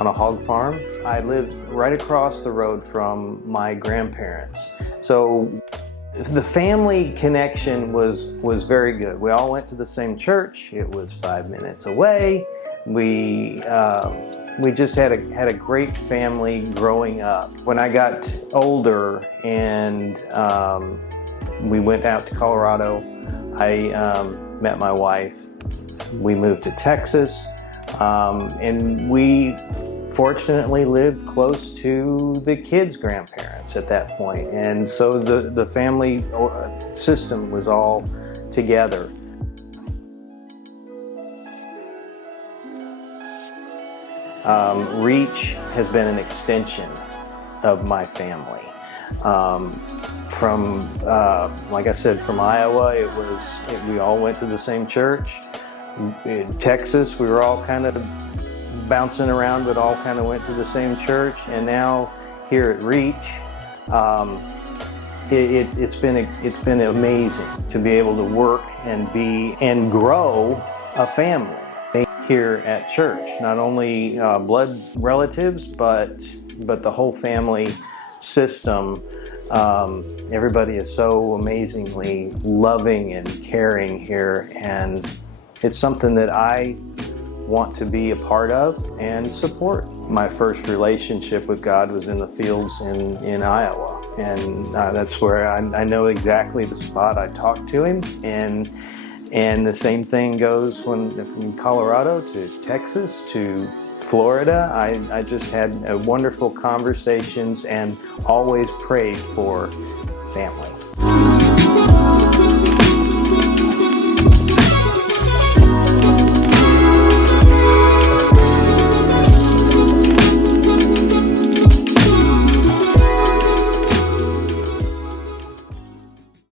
on a hog farm. I lived right across the road from my grandparents. So the family connection was very good. We all went to the same church. It was 5 minutes away. We just had a great family growing up. When I got older and we went out to Colorado, I met my wife. We moved to Texas, and we fortunately lived close to the kids' grandparents at that point. And so the family system was all together. Reach has been an extension of my family. Like I said, from Iowa, we all went to the same church. In Texas, we were all kind of bouncing around, but all kind of went to the same church. And now here at Reach, it's been amazing to be able to work and grow a family here at church. Not only blood relatives, but the whole family system. Everybody is so amazingly loving and caring here, and it's something that I want to be a part of and support. My first relationship with God was in the fields in Iowa, and that's where I know exactly the spot I talked to him, and the same thing goes from Colorado to Texas to Florida. I just had wonderful conversations and always prayed for family.